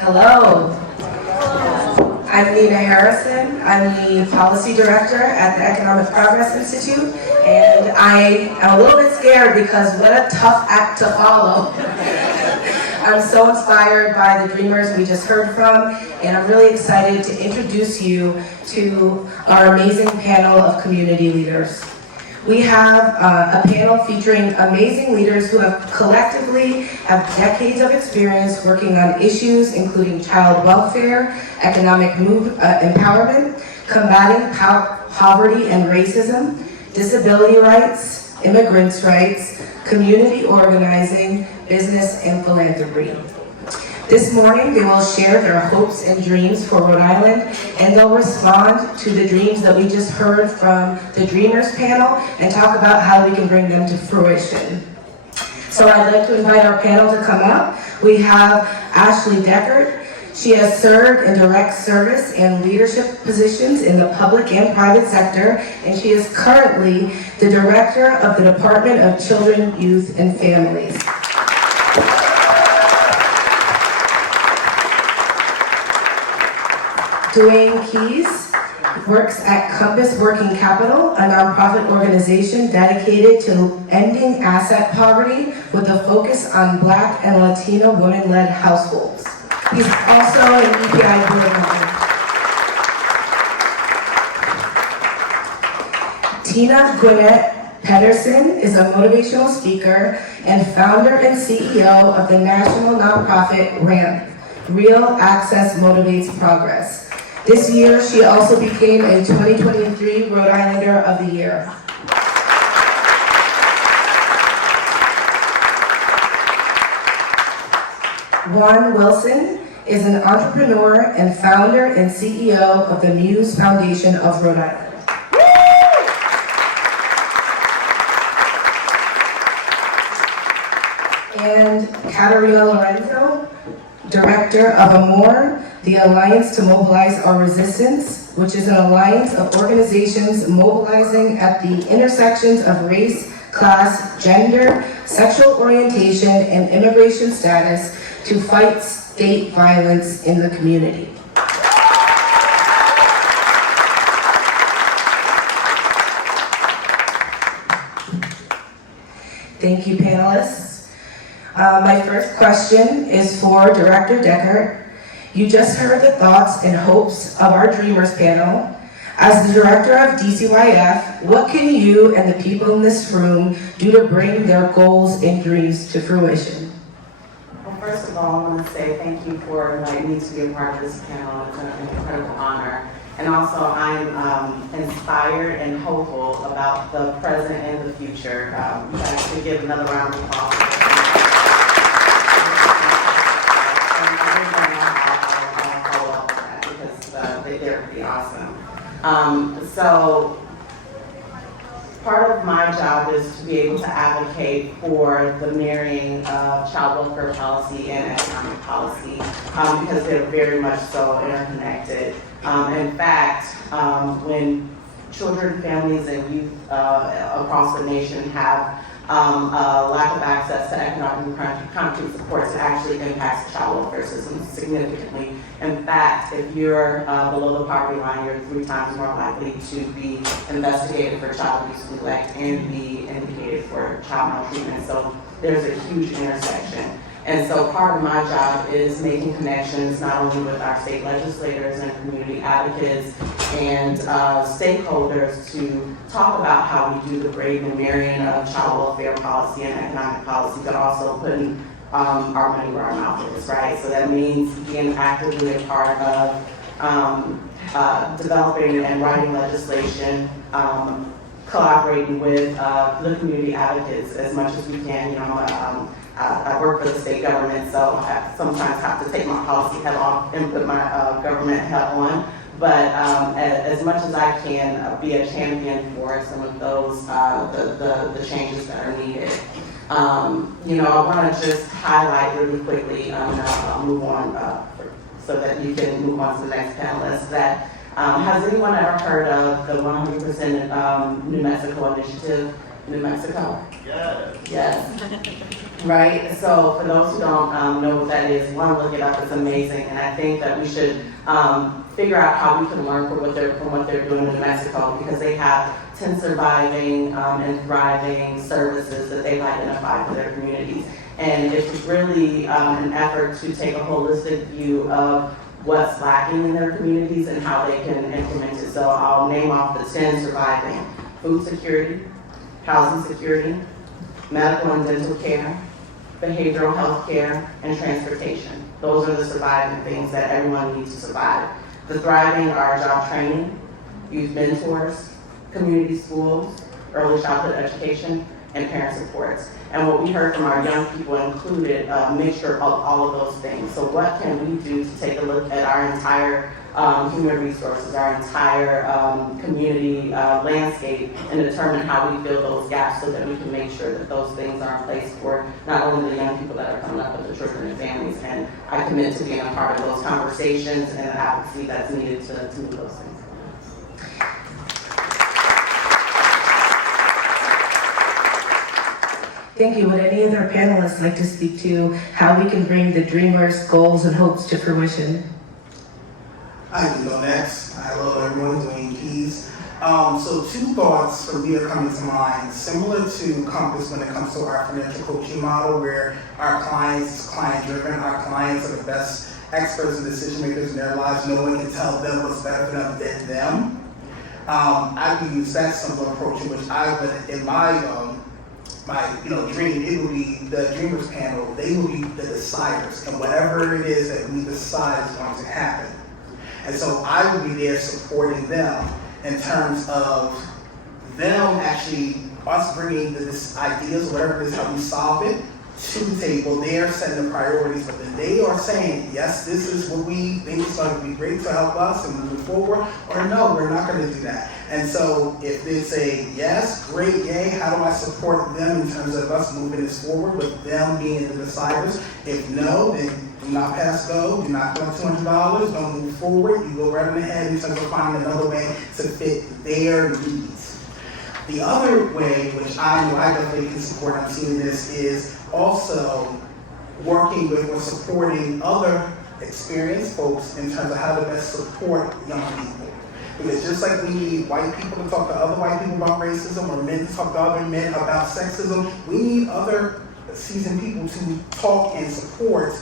Hello. I'm Nina Harrison. I'm the Policy Director at the Economic Progress Institute, and I am a little bit scared because what a tough act to follow. I'm so inspired by the dreamers we just heard from, and I'm really excited to introduce you to our amazing panel of community leaders. We have a panel featuring amazing leaders who have collectively have decades of experience working on issues including child welfare, economic empowerment, combating poverty and racism, disability rights, immigrants' rights, community organizing, business, and philanthropy. This morning, they will share their hopes and dreams for Rhode Island, and they'll respond to the dreams that we just heard from the Dreamers panel and talk about how we can bring them to fruition. So I'd like to invite our panel to come up. We have Ashley Deckert. She has served in direct service and leadership positions in the public and private sector, and she is currently the Director of the Department of Children, Youth, and Families. Dwayne Keys works at Compass Working Capital, a nonprofit organization dedicated to ending asset poverty with a focus on Black and Latino women-led households. He's also an EPI board member. Tina Gwinnett Pederson is a motivational speaker and founder and CEO of the national nonprofit RAMP, Real Access Motivates Progress. This year, she also became a 2023 Rhode Islander of the Year. Juan Wilson is an entrepreneur and founder and CEO of the Muse Foundation of Rhode Island. And Catarina Lorenzo, Director of AMOR, the Alliance to Mobilize Our Resistance, which is an alliance of organizations mobilizing at the intersections of race, class, gender, sexual orientation, and immigration status to fight state violence in the community. Thank you, panelists. My first question is for Director Deckert. You just heard the thoughts and hopes of our Dreamers panel. As the Director of DCYF, what can you and the people in this room do to bring their goals and dreams to fruition? Well, first of all, I want to say thank you for inviting me to be a part of this panel. It's an incredible honor. And also, I'm inspired and hopeful about the present and the future. We should give another round of applause. They're pretty awesome. So part of my job is to be able to advocate for the marrying of child welfare policy and economic policy because they're very much so interconnected. In fact, when children, families, and youth across the nation have a lack of access to economic and concrete supports, it actually impacts the child welfare system significantly. In fact, if you're below the poverty line, you're 3 times more likely to be investigated for child abuse, neglect, and be indicated for child maltreatment. So there's a huge intersection. And so part of my job is making connections not only with our state legislators and community advocates and stakeholders to talk about how we do the braiding and marrying of child welfare policy and economic policy, but also putting our money where our mouth is, right? So that means being actively a part of developing and writing legislation, collaborating with the community advocates as much as we can. You know, I work for the state government, so I sometimes have to take my policy hat off and put my government hat on. But as much as I can, be a champion for some of those, the changes that are needed. You know, I want to just highlight really quickly, and I'll move on so that you can move on to the next panelist, that has anyone ever heard of the 100% New Mexico initiative in New Mexico? Yes. Yes. right? So for those who don't know what that is, one, look it up, it's amazing. And I think that we should figure out how we can learn from what they're doing in Mexico, because they have 10 surviving and thriving services that they've identified for their communities. And it's really an effort to take a holistic view of what's lacking in their communities and how they can implement it. So I'll name off the 10 surviving: food security, housing security, medical and dental care, behavioral health care, and transportation. Those are the surviving things that everyone needs to survive. The thriving are job training, youth mentors, community schools, early childhood education, and parent supports. And what we heard from our young people included a mixture of all of those things. So what can we do to take a look at our entire human resources, our entire community landscape, and determine how we fill those gaps so that we can make sure that those things are in place for not only the young people that are coming up, but the children and families. And I commit to being a part of those conversations and the advocacy that's needed to move those things. Thank you. Would any other panelists like to speak to how we can bring the dreamers' goals and hopes to fruition? I can go next. Hello everyone, Dwayne Keys. So two thoughts from me are coming to mind, similar to Compass when it comes to our financial coaching model, where our clients is client-driven. Our clients are the best experts and decision makers in their lives. No one can tell them what's better for them than them. I would use that similar approach in which I would, in my dream, it would be the Dreamers panel. They will be the deciders, and whatever it is that we decide is going to happen. And so I would be there supporting them in terms of them actually, us bringing this ideas, whatever it is, how we solve it, to the table. They're setting the priorities, but then they are saying, yes, this is what we think is going to be great to help us and move forward, or no, we're not going to do that. And so if they say, yes, great, yay, how do I support them in terms of us moving this forward with them being the deciders? If no, then do not pass go, do not collect $200, don't move forward, you go right on ahead in terms of finding another way to fit their needs. The other way, which I know I definitely can support, I'm seeing this, is also working with or supporting other experienced folks in terms of how to best support young people. Because just like we need white people to talk to other white people about racism, or men to talk to other men about sexism, we need other seasoned people to talk and support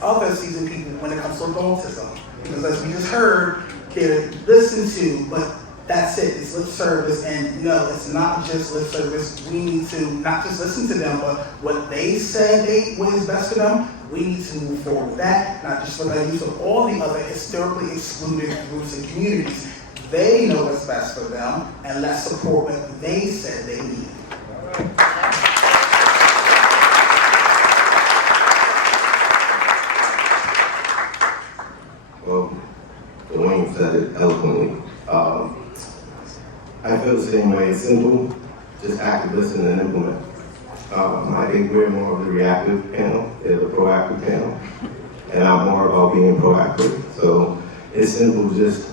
other seasoned people when it comes to adultism. Because as we just heard, they're listened to, but that's it, it's lip service, and no, it's not just lip service. We need to not just listen to them, but what they said what is best for them, we need to move forward with that, not just for the use of all the other historically excluded groups and communities. They know what's best for them, and let's support what they said they need. Well, Dwayne said it eloquently. I feel the same way. It's simple. Just active, listen, and implement. I think we're more of the reactive panel. They're the proactive panel. And I'm more about being proactive. So it's simple just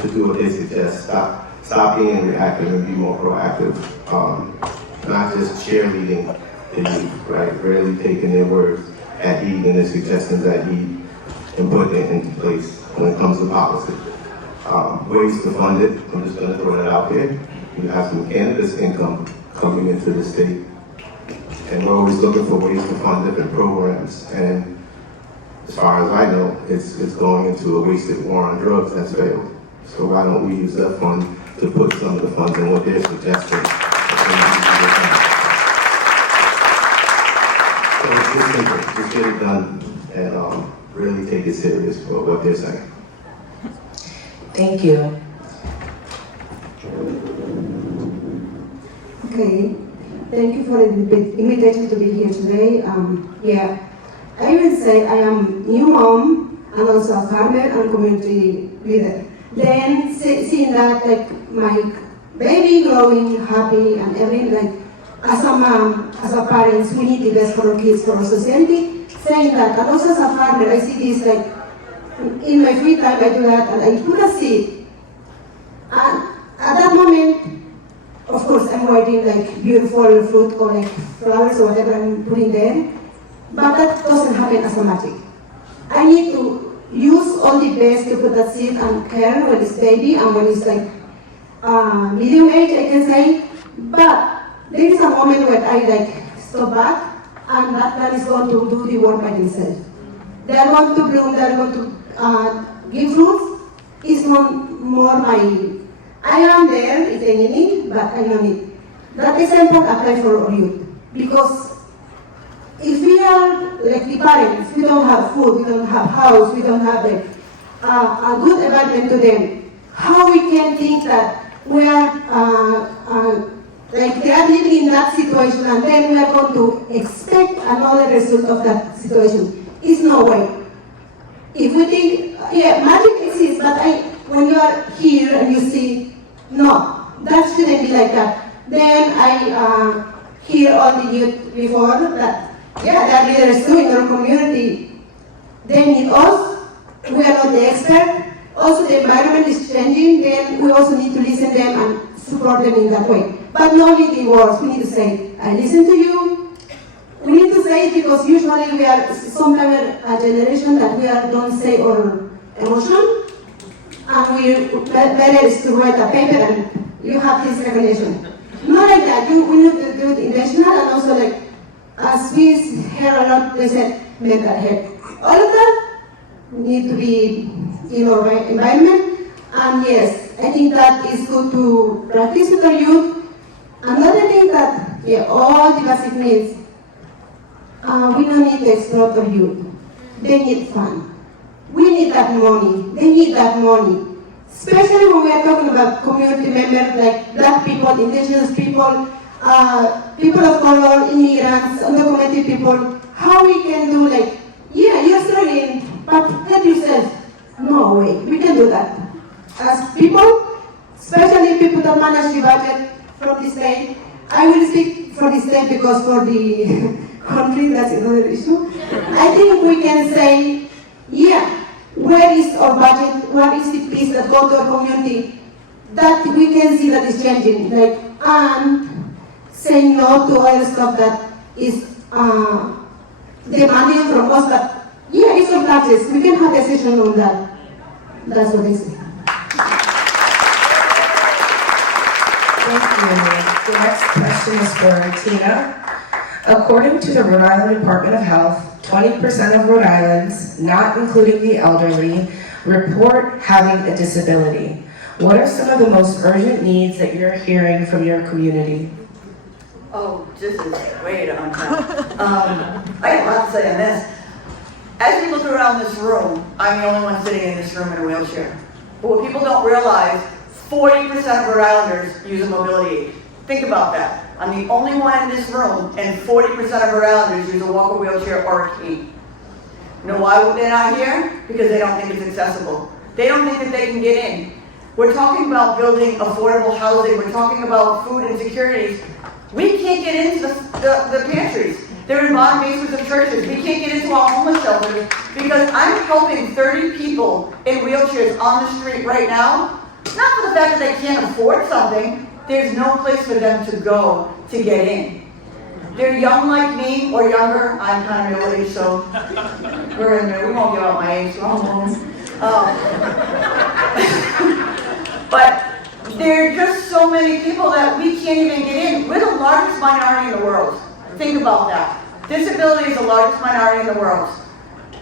to do what they suggest. Stop being reactive and be more proactive. Not just cheerleading the youth, right? Really taking their words at heed and their suggestions at heed and putting it into place when it comes to policy. Ways to fund it, I'm just going to throw that out there. You have some cannabis income coming into the state, and we're always looking for ways to fund different programs. And as far as I know, it's going into a wasted war on drugs that's failed. So why don't we use that fund to put some of the funds in what they're suggesting? So it's just simple, just get it done and really take it serious for what they're saying. Thank you. Okay, thank you for the invitation to be here today. I will say I am new mom and also a farmer and community leader. Then seeing that like my baby growing happy and everything, like as a mom, as a parents, we need the best for our kids, for our society. Saying that, and also as a farmer, I see this like in my free time I do that, and I put a seed. And at that moment, of course, I'm writing like beautiful fruit or like flowers or whatever I'm putting there. but that doesn't happen as a magic. I need to use all the best to put that seed and care when it's baby and when it's like medium age, I can say. But there is a moment when I like stop back, and that plant is going to do the work by themselves. They are going to bloom, they are going to give fruits. It's not more my, I am there if they need it, but I don't need it. That example applies for our youth. Because if we are like the parents, we don't have food, we don't have house, we don't have a good environment to them, how we can think that we are like they are living in that situation and then we are going to expect another result of that situation? It's no way. If we think, yeah, magic exists, but when you are here and you see, no, that shouldn't be like that. Then I hear all the youth before that, yeah, there are leaders too in our community. They need us. We are not the expert. Also, the environment is changing. Then we also need to listen to them and support them in that way. But not with the words. We need to say, I listen to you. We need to say it because usually we are sometimes a generation that we don't say our emotion. And better is to write a paper and you have this recognition. Not like that. We need to do it intentional and also like, as we hear a lot, they said mental health. All of that need to be in our environment. And yes, I think that is good to practice with our youth. Another thing that, yeah, all the basic needs, we don't need to exploit our youth. They need fun. We need that money. They need that money. Especially when we are talking about community members like black people, indigenous people, people of color, immigrants, undocumented people, how we can do like, yeah, you're struggling, but help yourself. No way, we can do that. As people, especially people that manage the budget from the state, I will speak for the state because for the country, that's another issue. I think we can say, yeah, where is our budget? What is the piece that goes to our community? That we can see that is changing. Like, and saying no to other stuff that is demanding from us. But yeah, it's our taxes. We can have a decision on that. That's what I say. Thank you. The next question is for Tina. According to the Rhode Island Department of Health, 20% of Rhode Islanders, not including the elderly, report having a disability. What are some of the most urgent needs that you're hearing from your community? Oh, this is way to unpack. I have a lot to say on this. As you look around this room, I'm the only one sitting in this room in a wheelchair. But what people don't realize, 40% of Rhode Islanders use a mobility aid. Think about that. I'm the only one in this room, and 40% of Rhode Islanders use a walker, wheelchair, or a cane. You know why they're not here? Because they don't think it's accessible. They don't think that they can get in. We're talking about building affordable housing. We're talking about food insecurities. We can't get into the pantries. They're in bottom basements of churches. We can't get into our homeless shelters because I'm helping 30 people in wheelchairs on the street right now. Not for the fact that they can't afford something. There's no place for them to go to get in. They're young like me or younger. I'm kind of middle aged, so we're in there. We won't give out my age. But there are just so many people that we can't even get in. We're the largest minority in the world. Think about that. Disability is the largest minority in the world.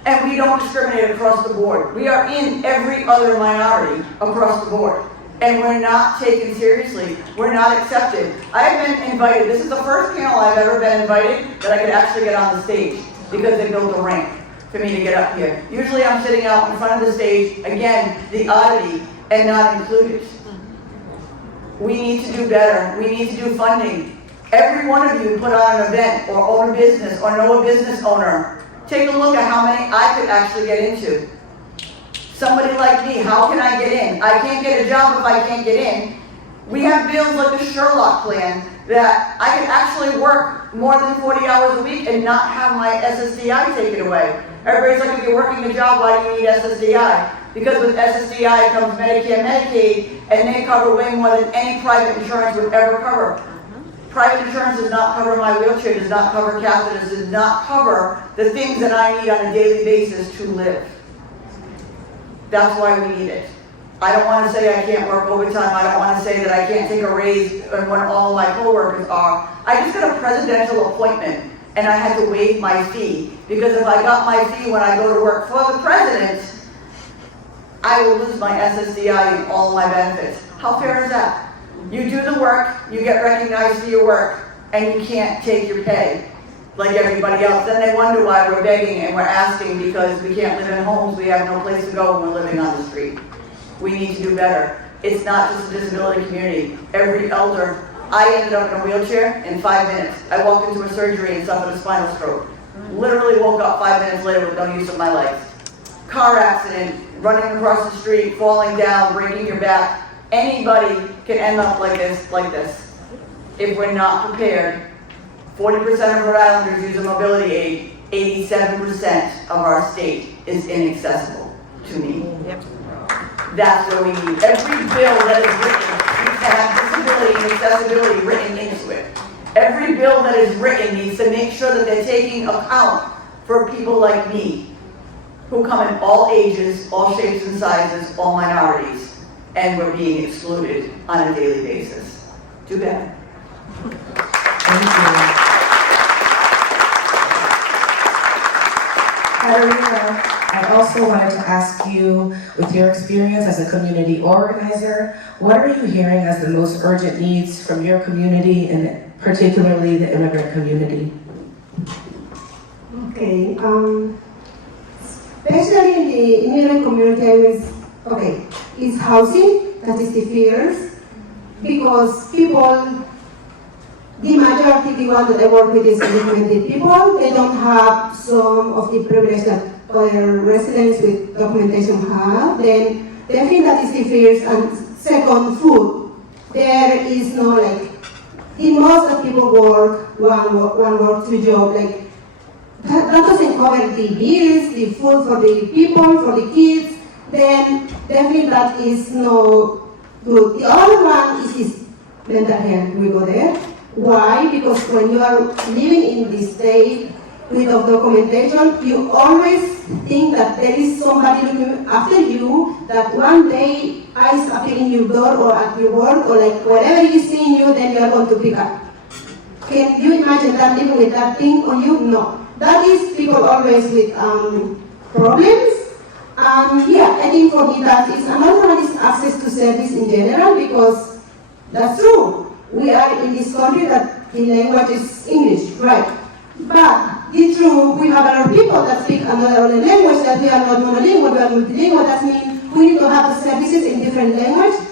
And we don't discriminate across the board. We are in every other minority across the board. And we're not taken seriously. We're not accepted. I've been invited. This is the first panel I've ever been invited that I could actually get on the stage because they built a ramp for me to get up here. Usually I'm sitting out in front of the stage, again, the oddity, and not included. We need to do better. We need to do funding. Every one of you put on an event or own a business or know a business owner. Take a look at how many I could actually get into. Somebody like me, how can I get in? I can't get a job if I can't get in. We have bills like the Sherlock plan that I can actually work more than 40 hours a week and not have my SSDI taken away. Everybody's like, if you're working a job, why do you need SSDI? Because with SSDI comes Medicare, Medicaid, and they cover way more than any private insurance would ever cover. Private insurance does not cover my wheelchair, does not cover catheters, does not cover the things that I need on a daily basis to live. That's why we need it. I don't want to say I can't work overtime. I don't want to say that I can't take a raise when all my coworkers are. I just got a presidential appointment and I had to waive my fee because if I got my fee when I go to work for the president, I will lose my SSDI and all my benefits. How fair is that? You do the work, you get recognized for your work, and you can't take your pay like everybody else. Then they wonder why we're begging and we're asking because we can't live in homes, we have no place to go when we're living on the street. We need to do better. It's not just a disability community. Every elder, I ended up in a wheelchair in 5 minutes. I walked into a surgery and suffered a spinal stroke. Literally woke up 5 minutes later with no use of my legs. Car accident, running across the street, falling down, breaking your back. Anybody can end up like this. If we're not prepared. 40% of Rhode Islanders use a mobility aid. 87% of our state is inaccessible to me. Yep. That's where we need every bill that is written needs to have disability and accessibility written into it. Every bill that is written needs to make sure that they're taking account for people like me, who come in all ages, all shapes and sizes, all minorities, and we're being excluded on a daily basis. Do better. Thank you. Catarina, I also wanted to ask you, with your experience as a community organizer, what are you hearing as the most urgent needs from your community and particularly the immigrant community? Okay, especially in the immigrant community, it's housing, that is the fears, because people, the majority of the ones that I work with is undocumented people. They don't have some of the privilege that other residents with documentation have. Then they think that is the fears. And second, food. There is no the most of people work one work, two job. That doesn't cover the bills, the food for the people, for the kids. Then definitely that is no good. The other one is this mental health. We go there. Why? Because when you are living in this state without documentation, you always think that there is somebody looking after you, that one day eyes appear in your door or at your work or whatever you see in you, then you are going to pick up. Can you imagine that living with that thing on you? No. That is people always with problems. I think for me that is another one is access to service in general, because that's true. We are in this country that the language is English, right? But the truth, we have a lot of people that speak another language that we are not monolingual, we are multilingual. That means we need to have the services in different language,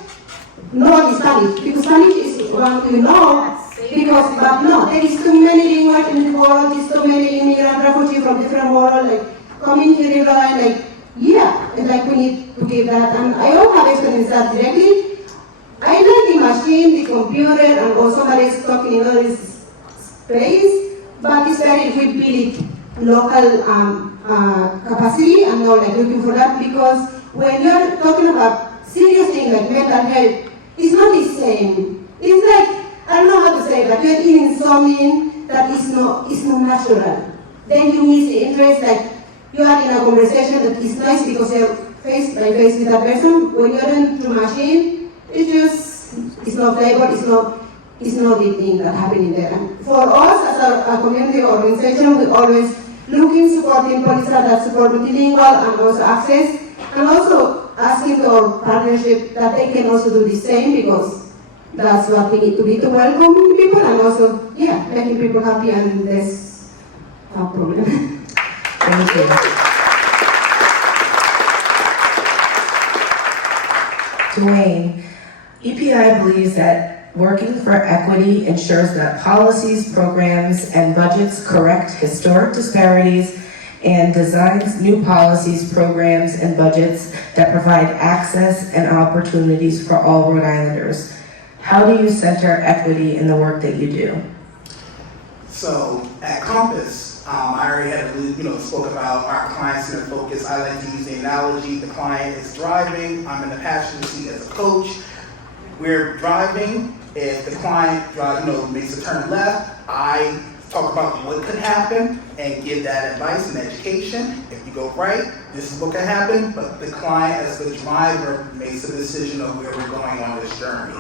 not only Spanish, because Spanish is one we know. But no, there is too many languages in the world, there's too many immigrant refugees from different world, coming here in Rhode Island, we need to give that. And I don't have experience that directly. I learned the machine, the computer, and also somebody is talking in other space, but it's better if we build local capacity and not looking for that, because when you're talking about serious things like mental health, it's not the same. It's I don't know how to say it, but you're eating something that is not natural. Then you miss the interest, you are in a conversation that is nice because you're face by face with that person. When you're in through machine, it's not flavor, it's not the thing that happening there. And for us as a community organization, we always looking, supporting policies that support multilingual and also access, and also asking for partnership that they can also do the same, because that's what we need to be to welcome people and also, making people happy and less problem. Thank you. Dwayne, EPI believes that working for equity ensures that policies, programs, and budgets correct historic disparities and designs new policies, programs, and budgets that provide access and opportunities for all Rhode Islanders. How do you center equity in the work that you do? So at Compass, I already had spoke about our clients and their focus. I like to use the analogy: the client is driving, I'm in the passenger seat as a coach. We're driving if the client, makes a turn left, I talk about what could happen and give that advice and education. If you go right, this is what could happen, but the client as the driver makes a decision of where we're going on this journey.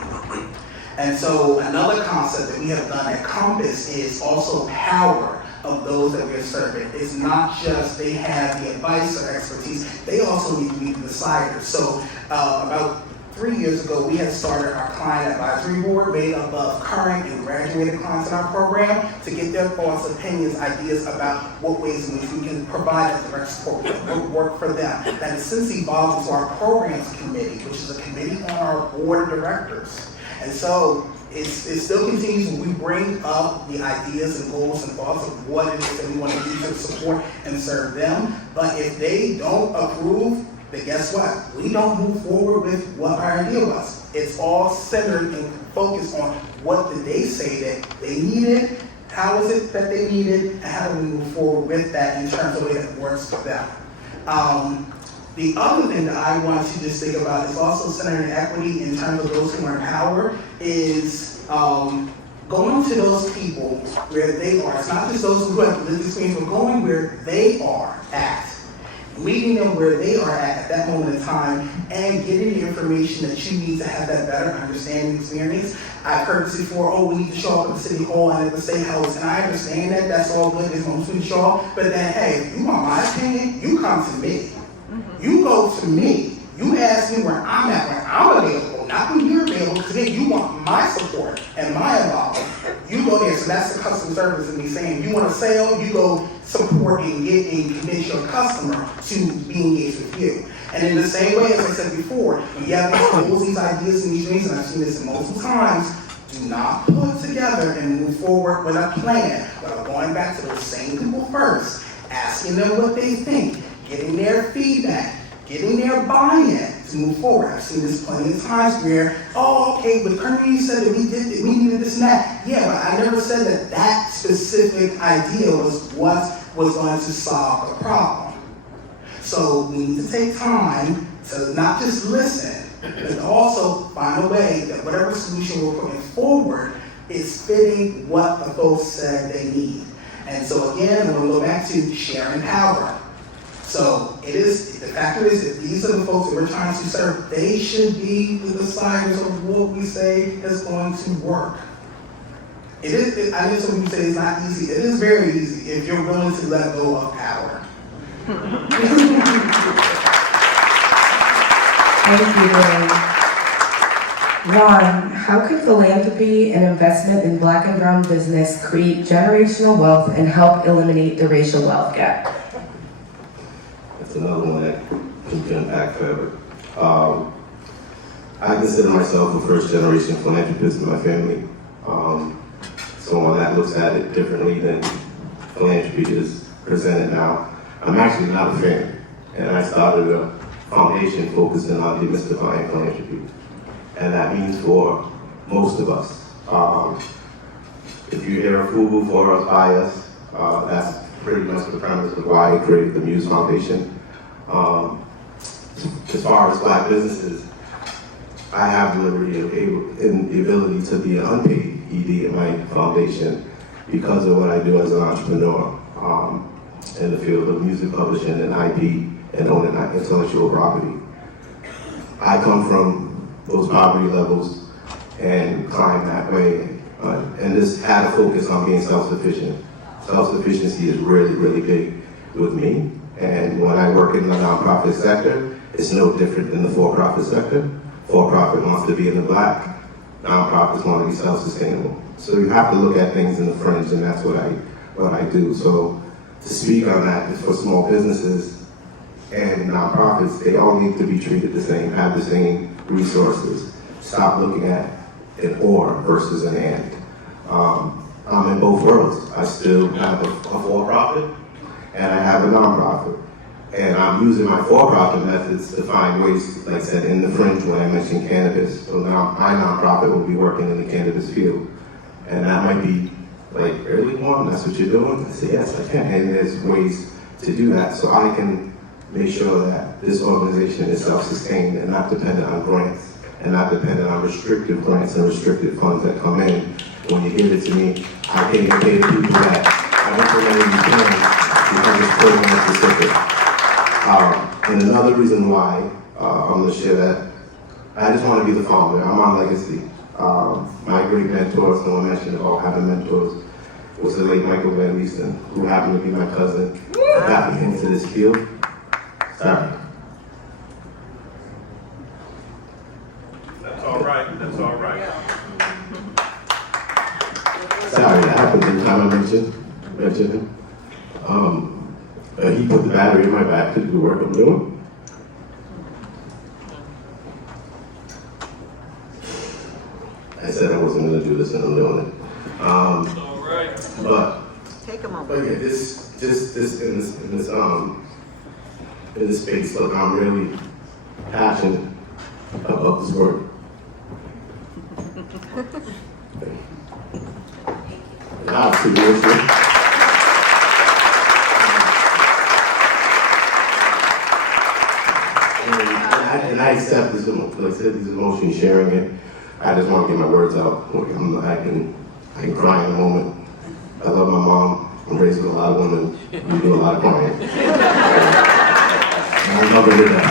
And so another concept that we have done at Compass is also power of those that we're serving. It's not just they have the advice or expertise, they also need to be the deciders. So about 3 years ago, we had started our client advisory board made up of current and graduated clients in our program to get their thoughts, opinions, ideas about what ways in which we can provide a direct support that work for them. That has since evolved into our programs committee, which is a committee on our board of directors. And so it still continues when we bring up the ideas and goals and thoughts of what it is that we want to do to support and serve them. But if they don't approve, then guess what? We don't move forward with what our idea was. It's all centered and focused on what did they say that they needed, how is it that they needed, and how do we move forward with that in terms of the way that works for them. The other thing that I want to just think about is also centered in equity in terms of those who are in power is going to those people where they are. It's not just those who have lived experience, but going where they are at. Meeting them where they are at that moment in time and getting the information that you need to have that better understanding experience. I've heard this before, we need to show up at the city hall and at the state house, and I understand that, that's all good, there's no to show up, but then hey, if you want my opinion, you come to me. You go to me. You ask me where I'm at, when I'm available, not when you're available, because then you want my support and my involvement. You go there, so that's the customer service in me saying, you want a sale, you go support and get and convince your customer to be engaged with you. And in the same way, as I said before, when you have these goals, these ideas, and these dreams, and I've seen this multiple times, do not put together and move forward with a plan without going back to those same people first, asking them what they think, getting their feedback, getting their buy-in to move forward. I've seen this plenty of times where, okay, but Krinsky said that we needed this and that. Yeah, but I never said that that specific idea was what was going to solve the problem. So we need to take time to not just listen, but also find a way that whatever solution we're putting forward is fitting what the folks said they need. And so again, we'll go back to sharing power. So the factor is that these are the folks that we're trying to serve. They should be the deciders of what we say is going to work. I know some people say it's not easy. It is very easy if you're willing to let go of power. Thank you, Dwayne. Juan, how can philanthropy and investment in Black and brown business create generational wealth and help eliminate the racial wealth gap? That's another one that can impact forever. I consider myself a first-generation philanthropist in my family. Someone that looks at it differently than philanthropy is presented now. I'm actually not a fan, and I started a foundation focusing on demystifying philanthropy. And that means for most of us. If you hear FUBU for us, by us, that's pretty much the premise of why I created the Muse Foundation. As far as Black businesses, I have the liberty and the ability to be an unpaid ED in my foundation because of what I do as an entrepreneur in the field of music publishing and IP and owning intellectual property. I come from those poverty levels and climbed that way, and this had a focus on being self-sufficient. Self-sufficiency is really, really big with me, and when I work in the nonprofit sector, it's no different than the for-profit sector. For-profit wants to be in the black, nonprofits want to be self-sustainable. So you have to look at things in the fringe, and that's what I do. So to speak on that is for small businesses and nonprofits, they all need to be treated the same, have the same resources. Stop looking at an or versus an and. I'm in both worlds. I still have a for-profit and I have a nonprofit. And I'm using my for-profit methods to find ways, like I said, in the fringe when I mentioned cannabis. So now my nonprofit will be working in the cannabis field. And that might be like, really, Juan, that's what you're doing? I say, yes, I can. And there's ways to do that so I can make sure that this organization is self-sustained and not dependent on grants and not dependent on restrictive grants and restricted funds that come in. When you give it to me, I can't even pay the people that are implementing these plans because it's program specific. And another reason why I'm gonna share that, I just want to be the founder. I'm on legacy. My great mentor, someone mentioned about having mentors, was the late Michael Van Leeson, who happened to be my cousin, who got me into this field. Sorry. That's all right. That's all right. Sorry, that happened in the time I mentioned him. He put the battery in my back to do the work I'm doing. I said I wasn't going to do this, and I'm doing it. All right. But Take a moment. But yeah, in this space, look, I'm really passionate about this work. Now, and I accept this, like I said, this emotion, sharing it. I just want to get my words out. I can cry in a moment. I love my mom. I'm raised with a lot of women. We do a lot of crying. I love her to death.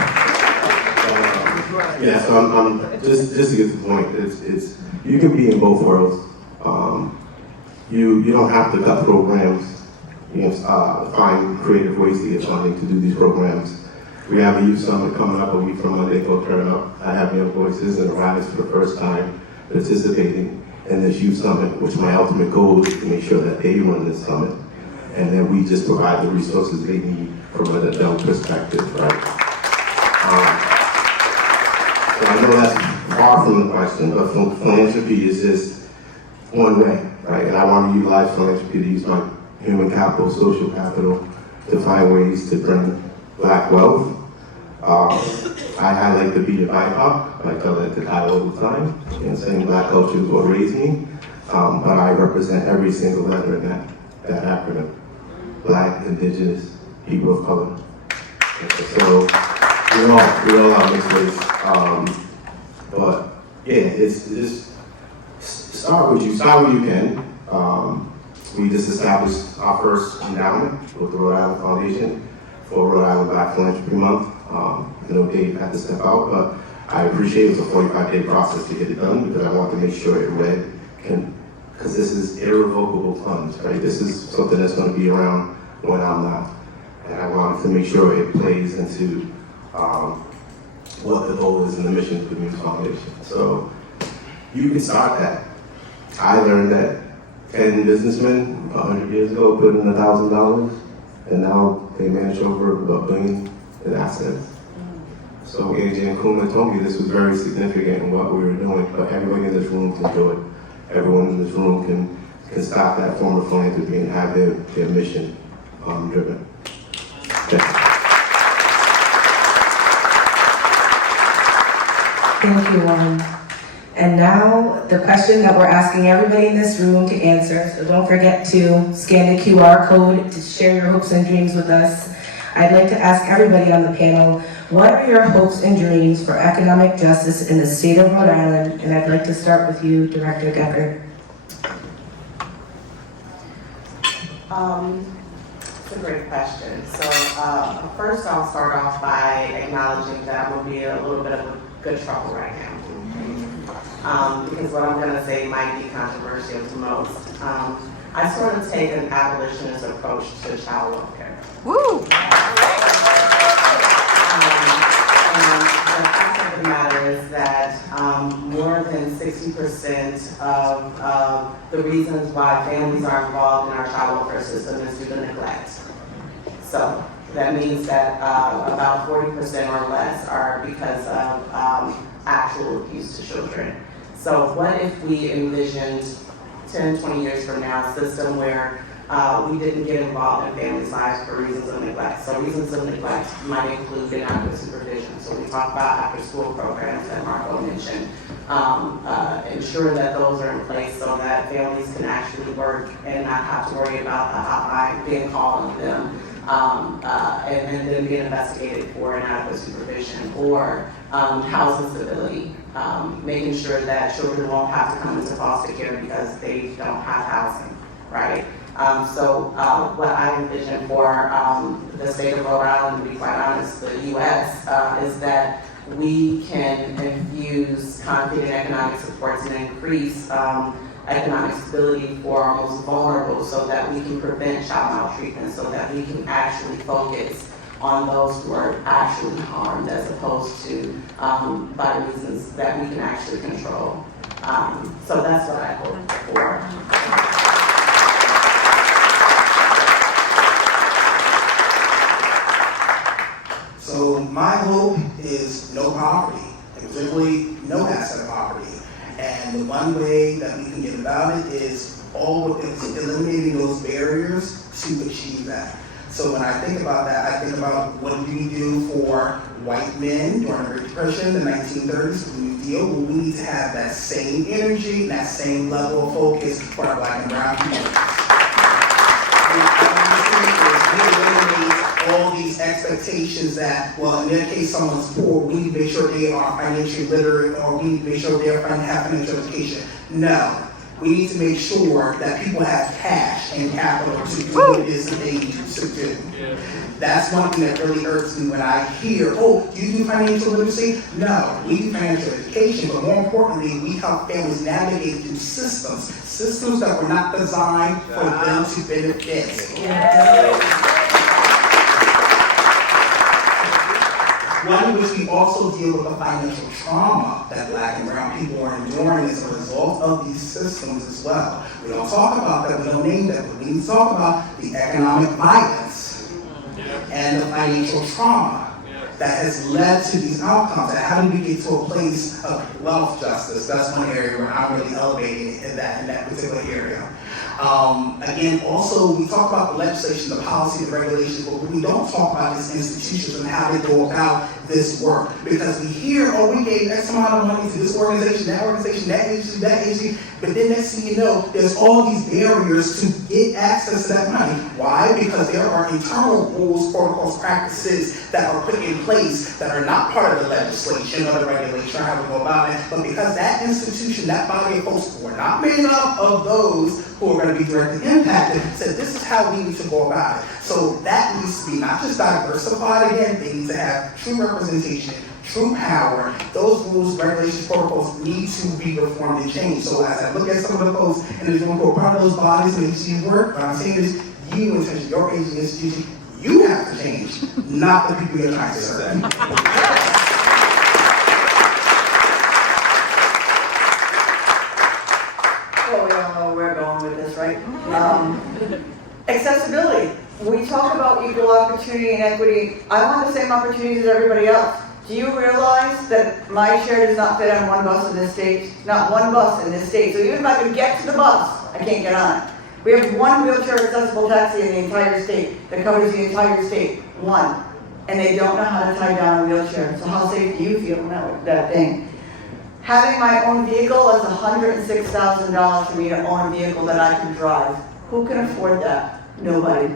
Yeah, so I'm just to get to the point. It's you can be in both worlds. You don't have to cut programs. You can find creative ways to get funding to do these programs. We have a youth summit coming up a week from Monday. Go turn up. I have young voices and Rhode Islanders for the first time participating in this youth summit, which my ultimate goal is to make sure that they run this summit, and then we just provide the resources they need from an adult perspective, right? So I know that's far from the question, but philanthropy is just one way, right? And I want to utilize philanthropy to use my human capital, social capital, to find ways to bring Black wealth. I highlight the beat of BIPOC. I tell that to Kyle all the time, and saying Black culture is what raised me. But I represent every single letter in that acronym. Black, Indigenous, people of color. So we all have mixed race. But yeah, it's just start where you can. We just established our first endowment with the Rhode Island Foundation for Rhode Island Black Philanthropy Month. I know Dave had to step out, but I appreciate it was a 45-day process to get it done because I want to make sure it read because this is irrevocable funds, right? This is something that's going to be around when I'm not. And I wanted to make sure it plays into what the goal is and the mission of the Community Foundation. So you can start that. I learned that 10 businessmen 100 years ago put in $1,000, and now they manage over $1 billion in assets. So AJ and Kuma told me this was very significant in what we were doing, but everybody in this room can do it. Everyone in this room can start that form of philanthropy and have their mission driven. Thank you, Juan. And now, the question that we're asking everybody in this room to answer, so don't forget to scan the QR code to share your hopes and dreams with us. I'd like to ask everybody on the panel, what are your hopes and dreams for economic justice in the state of Rhode Island? And I'd like to start with you, Director Deckert. It's a great question. So first I'll start off by acknowledging that I'm going to be a little bit of a good trouble right now. Because what I'm going to say might be controversial to most. I sort of take an abolitionist approach to child welfare. Woo! And the fact of the matter is that more than 60% of the reasons why families are involved in our child welfare system is due to neglect. So that means that about 40% or less are because of actual abuse to children. So what if we envisioned 10, 20 years from now a system where we didn't get involved in families' lives for reasons of neglect? So reasons of neglect might include inadequate supervision. So we talk about after-school programs that Marco mentioned. Ensure that those are in place so that families can actually work and not have to worry about the hotline being called on them and then being investigated for inadequate supervision, or housing stability, making sure that children won't have to come into foster care because they don't have housing, right? So what I envision for the state of Rhode Island, to be quite honest, the U.S., is that we can infuse concrete and economic supports and increase economic stability for our most vulnerable, so that we can prevent child maltreatment, so that we can actually focus on those who are actually harmed, as opposed to by reasons that we can actually control. So that's what I hope for. So my hope is no poverty, and particularly no asset poverty. And the one way that we can get about it is eliminating those barriers to achieve that. So when I think about that, I think about what do we do for white men during the Great Depression, the 1930s, with the New Deal. Well, we need to have that same energy and that same level of focus for our black and brown communities. All these expectations that, well, in their case, someone's poor, we need to make sure they are financially literate, or we need to make sure they have financial education. No, we need to make sure that people have cash and capital to do what it is that they need to do. Yeah. That's one thing that really irks me when I hear, oh, do you do financial literacy? No, we do financial education, but more importantly, we help families navigate through systems that were not designed for them to benefit. Yeah. One in which we also deal with the financial trauma that black and brown people are enduring as a result of these systems as well. We don't talk about that, we don't name that, but we need to talk about the economic violence and the financial trauma that has led to these outcomes. And how do we get to a place of wealth justice? That's one area where I'm really elevating in that particular area. Again, also, we talk about the legislation, the policy, the regulations, but what we don't talk about is institutions and how they go about this work. Because we hear, oh, we gave X amount of money to this organization, that agency, but then next thing you know, there's all these barriers to get access to that money. Why? Because there are internal rules, protocols, practices that are put in place that are not part of the legislation or the regulation, or how we go about it, but because that institution, that body of folks who are not made up of those who are going to be directly impacted, said this is how we need to go about it. So that needs to be not just diversified again, they need to have true representation, true power. Those rules, regulations, protocols need to be reformed and changed. So as I look at some of the folks in the room who are part of those bodies and agencies work, what I'm saying is you, in terms of your agency institution, you have to change, not the people you're trying to serve. Well, we all know where we're going with this, right? Accessibility. We talk about equal opportunity and equity. I want the same opportunities as everybody else. Do you realize that my share does not fit on one bus in this state? Not one bus in this state. So even if I could get to the bus, I can't get on it. We have one wheelchair accessible taxi in the entire state that covers the entire state. One. And they don't know how to tie down a wheelchair. So how safe do you feel in that thing? Having my own vehicle is $106,000 for me to own a vehicle that I can drive. Who can afford that? Nobody.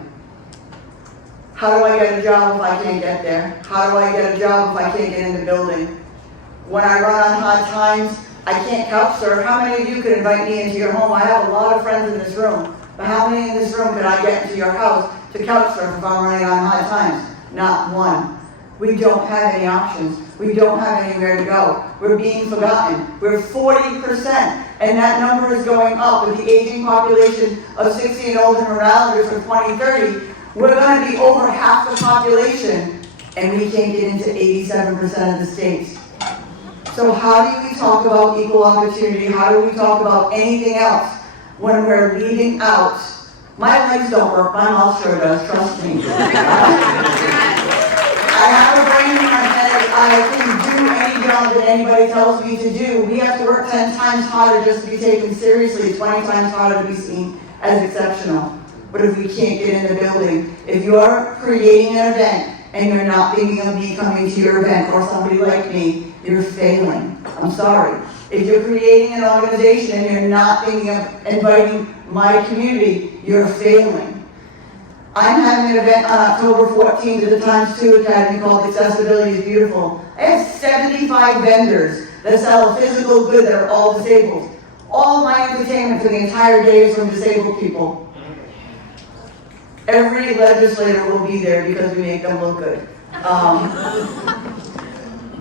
How do I get a job if I can't get there? How do I get a job if I can't get in the building? When I run on hard times, I can't couch surf. How many of you could invite me into your home? I have a lot of friends in this room. But how many in this room could I get into your house to couch surf if I'm running on hard times? Not one. We don't have any options. We don't have anywhere to go. We're being forgotten. We're 40%, and that number is going up with the aging population of 60 and older Rhode Islanders for 2030. We're going to be over half the population, and we can't get into 87% of the states. So how do we talk about equal opportunity? How do we talk about anything else when we're leaving out? My legs don't work, my mouth sure does, trust me. I have a brain in my head. I can do any job that anybody tells me to do. We have to work 10 times harder just to be taken seriously, 20 times harder to be seen as exceptional. But if we can't get in the building, if you are creating an event and you're not thinking of me coming to your event or somebody like me, you're failing. I'm sorry. If you're creating an organization and you're not thinking of inviting my community, you're failing. I'm having an event on October 14th at the Times 2 Academy called Accessibility is Beautiful. I have 75 vendors that sell a physical good that are all disabled. All my entertainment for the entire day is from disabled people. Every legislator will be there because we make them look good.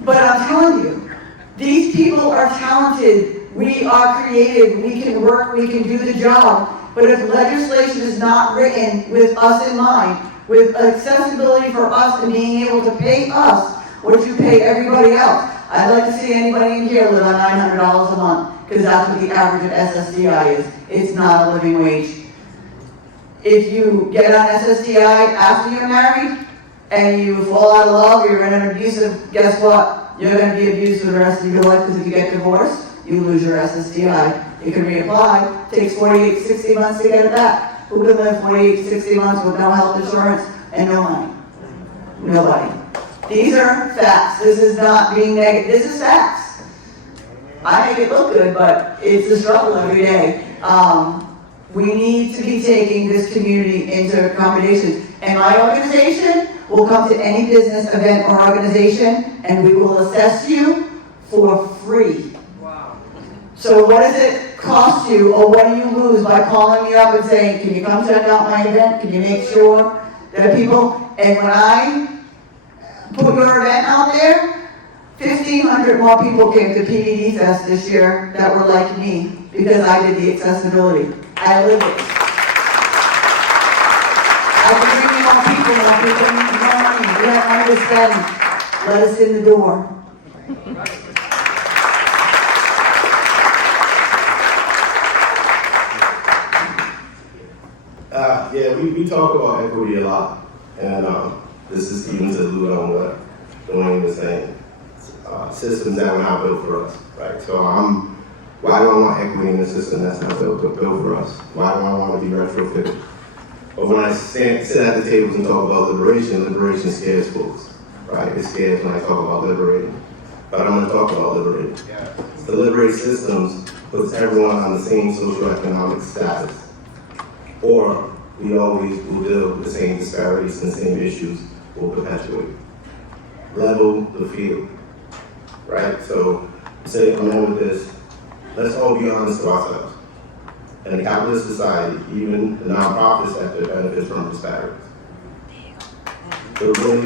But I'm telling you, these people are talented. We are creative. We can work. We can do the job. But if legislation is not written with us in mind, with accessibility for us and being able to pay us what you pay everybody else, I'd like to see anybody in here live on $900 a month, because that's what the average of SSDI is. It's not a living wage. If you get on SSDI after you're married and you fall out of love or you're in an abusive, guess what? You're going to be abused for the rest of your life, because if you get divorced, you lose your SSDI. You can reapply. It takes 48 to 60 months to get it back. Who can live 48 to 60 months with no health insurance and no money? Nobody. These are facts. This is not being negative. This is facts. I make it look good, but it's a struggle every day. We need to be taking this community into accommodations. And my organization will come to any business event or organization, and we will assess you for free. Wow. So what does it cost you, or what do you lose by calling me up and saying, can you come check out my event? Can you make sure that people, and when I put your event out there, 1,500 more people came to PVD Fest this year that were like me, because I did the accessibility. I live it. I can bring you more people, need more money. We have money to spend. Let us in the door. Yeah, we talk about equity a lot, and this is even to allude on what Dwayne was saying. Systems that were not built for us, right? So why do I want equity in a system that's not built for us? Why do I want to be retrofitted? But when I sit at the tables and talk about liberation scares folks, right? It scares when I talk about liberating. But I'm going to talk about liberating. To liberate systems puts everyone on the same socioeconomic status. Or we always will deal with the same disparities and the same issues will perpetuate. Level the field, right? So, say along with this, let's all be honest to ourselves. In a capitalist society, even the nonprofit sector benefits from disparities. So really,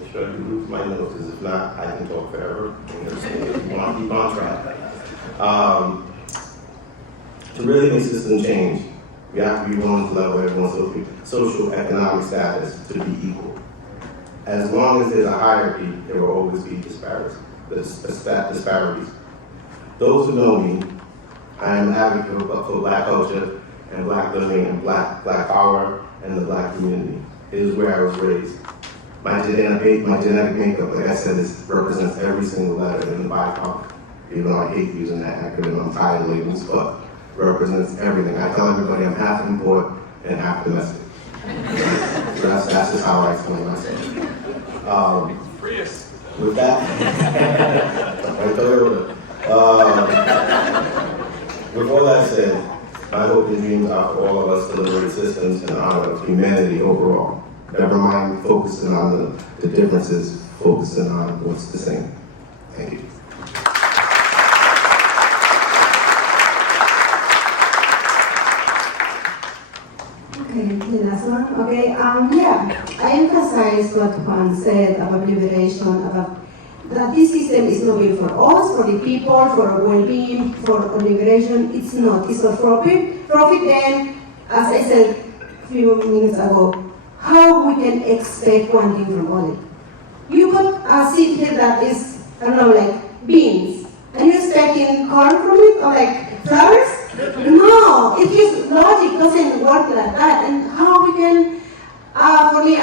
make sure I lose my notes, because if not, I can talk forever. I want to keep on track. To really make systems change, we have to be willing to level everyone's social economic status to be equal. As long as there's a hierarchy, there will always be disparities. Those who know me, I am an advocate for Black culture and Black living and Black power and the Black community. It is where I was raised. My genetic makeup, like I said, represents every single letter in the BIPOC. Even though I hate using that acronym, I'm tired of labels, but represents everything. I tell everybody I'm half import and half domestic. So that's just how I explain myself. With that, with all that said, my hope and dreams are for all of us to liberate systems in honor of humanity overall. Never mind focusing on the differences, focusing on what's the same. Thank you. Okay, the last one. Okay, yeah, I emphasize what Juan said about liberation, about that this system is not built for us, for the people, for our well-being, for liberation. It's not. It's for profit. Profit then, as I said a few minutes ago, how we can expect one thing from other. You put a seed here that is, I don't know, like beans, and you're expecting corn from it, or like flowers? No, it is logic doesn't work like that. And how we can, for me,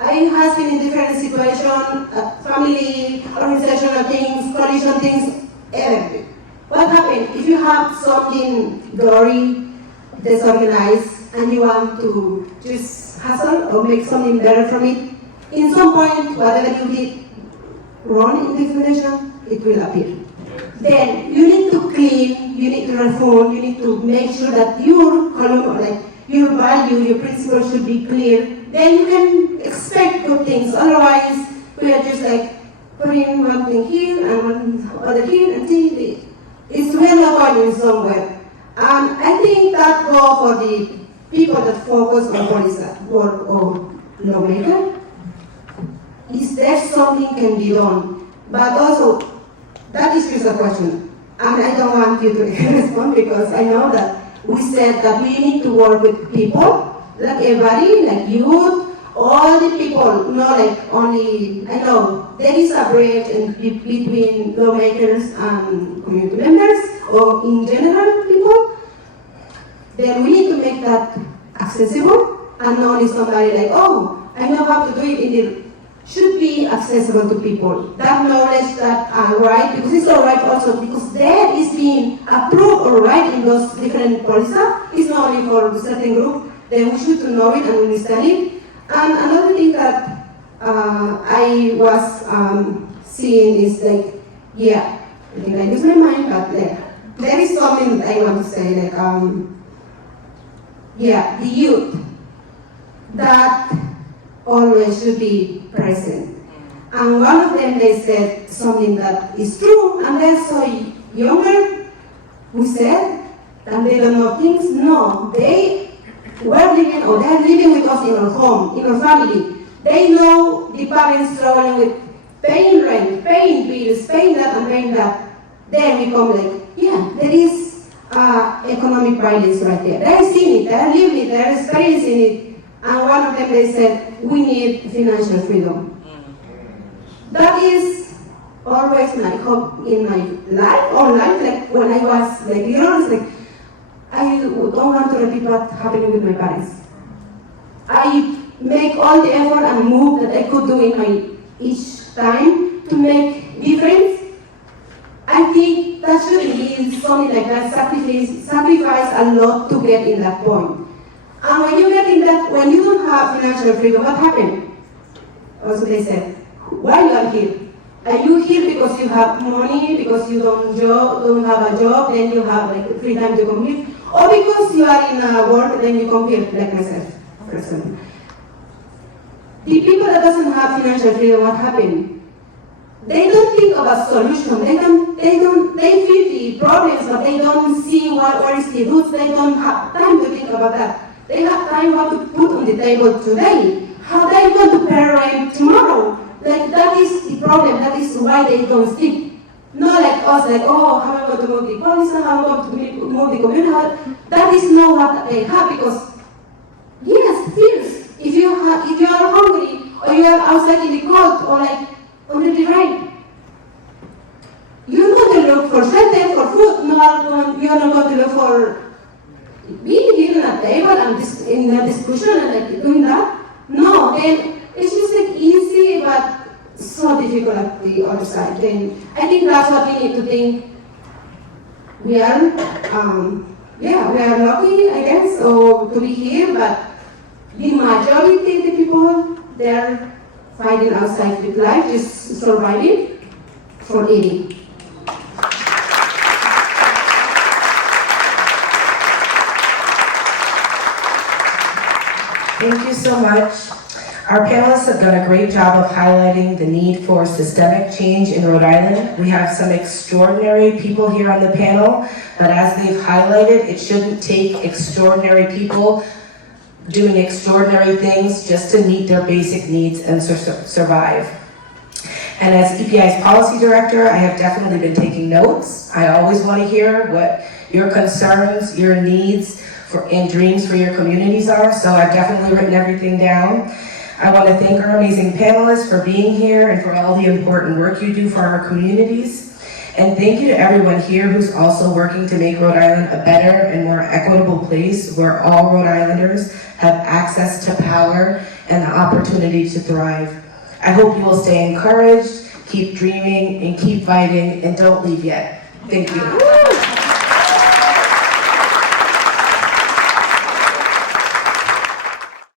I have been in different situations, family, organizational things, coalition things, everything. What happens if you have something dirty, disorganized, and you want to just hustle or make something better from it? In some point, whatever you did wrong in the explanation, it will appear. then you need to clean, you need to reform, you need to make sure that your column, like your value, your principles should be clear. Then you can expect good things. Otherwise, we are just like putting one thing here and one other here until it's really not going somewhere. I think that goes for the people that focus on police work or lawmaker. Is there something can be done? But also, that is just a question. And I don't want you to respond because I know that we said that we need to work with people, like everybody, like youth, all the people, not like only, I know there is a bridge between lawmakers and community members, or in general people. Then we need to make that accessible, and not only somebody like, oh, I know how to do it, it should be accessible to people. That knowledge, that right, because it's all right also, because that is being approved or right in those different policies. It's not only for a certain group, then we should know it and we study it. And another thing that I was seeing is like, yeah, I think I lose my mind, but there is something that I want to say, like, yeah, the youth, that always should be present. And one of them, they said something that is true, and they're so younger, who said that they don't know things. No, they were living, or they're living with us in our home, in our family. They know the parents struggling with paying rent, paying bills, paying that and paying that. Then we come like, yeah, there is economic violence right there. They're seeing it, they're living it, they're experiencing it. And one of them, they said, we need financial freedom. That is always my hope in my life, like when I was like young, like, I don't want to repeat what happened with my parents. I make all the effort and move that I could do in my each time to make difference. I think that should be something like that, sacrifice a lot to get in that point. And when you get in that, when you don't have financial freedom, what happened? Also they said, why you are here? Are you here because you have money, because you don't have a job, then you have like free time to come here? Or because you are in work, then you come here, like myself, for example. The people that doesn't have financial freedom, what happened? They don't think about solution. They feel the problems, but they don't see where is the roots. They don't have time to think about that. They have time what to put on the table today. How they going to pay rent tomorrow? Like that is the problem. That is why they don't sleep. Not like us, like, oh, how am I going to move the police? How am I going to move the community? That is not what they have, because yes, fears. If you are hungry or you are outside in the cold or like under the rain, you're going to look for shelter, for food. You're not going to look for being here at a table and in a discussion and like doing that. No, then it's just like easy, but so difficult at the other side. Then I think that's what we need to think. We are, we are lucky, I guess, or to be here, but the majority of the people, they're fighting outside with life, just surviving for eating. Thank you so much. Our panelists have done a great job of highlighting the need for systemic change in Rhode Island. We have some extraordinary people here on the panel, but as they've highlighted, it shouldn't take extraordinary people doing extraordinary things just to meet their basic needs and survive. And as EPI's policy director, I have definitely been taking notes. I always want to hear what your concerns, your needs, and dreams for your communities are, so I've definitely written everything down. I want to thank our amazing panelists for being here and for all the important work you do for our communities. And thank you to everyone here who's also working to make Rhode Island a better and more equitable place where all Rhode Islanders have access to power and the opportunity to thrive. I hope you will stay encouraged, keep dreaming, and keep fighting, and don't leave yet. Thank you.